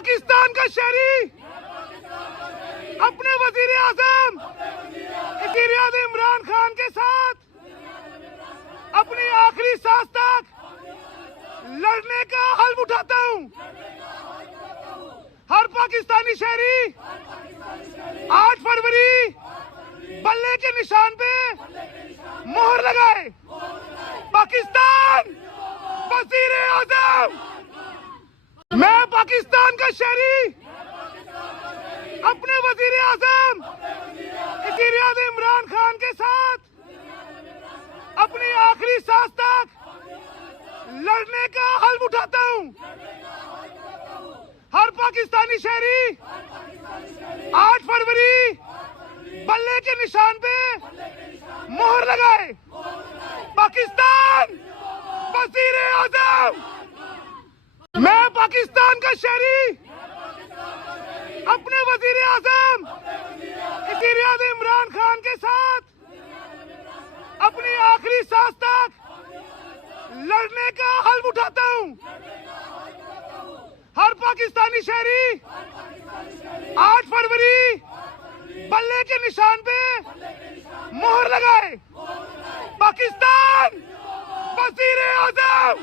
पाकिस्तान का शहरी अपने वजीर आजम वज़ीर-ए-आज़म इमरान खान के साथ अपनी आखिरी सांस तक लड़ने का हल्फ उठाता हूं। हर पाकिस्तानी शहरी 8 फरवरी बल्ले के निशान पे मोहर लगाए। पाकिस्तान वज़ीर-ए-आज़म। मैं पाकिस्तान का शहरी अपने वजीर आजम वज़ीर-ए-आज़म इमरान खान के साथ अपनी आखिरी सांस तक लड़ने का हल्फ उठाता हूं। हर पाकिस्तानी शहरी 8 फरवरी बल्ले के निशान पे मोहर लगाए। पाकिस्तान वज़ीर-ए-आज़म। मैं पाकिस्तान का शहरी अपने वजीर आजम वज़ीर-ए-आज़म इमरान खान के साथ अपनी आखिरी सांस तक लड़ने का हल्फ उठाता हूं। हर पाकिस्तानी शहरी 8 फरवरी बल्ले के निशान पे मोहर लगाए। पाकिस्तान वज़ीर-ए-आज़म।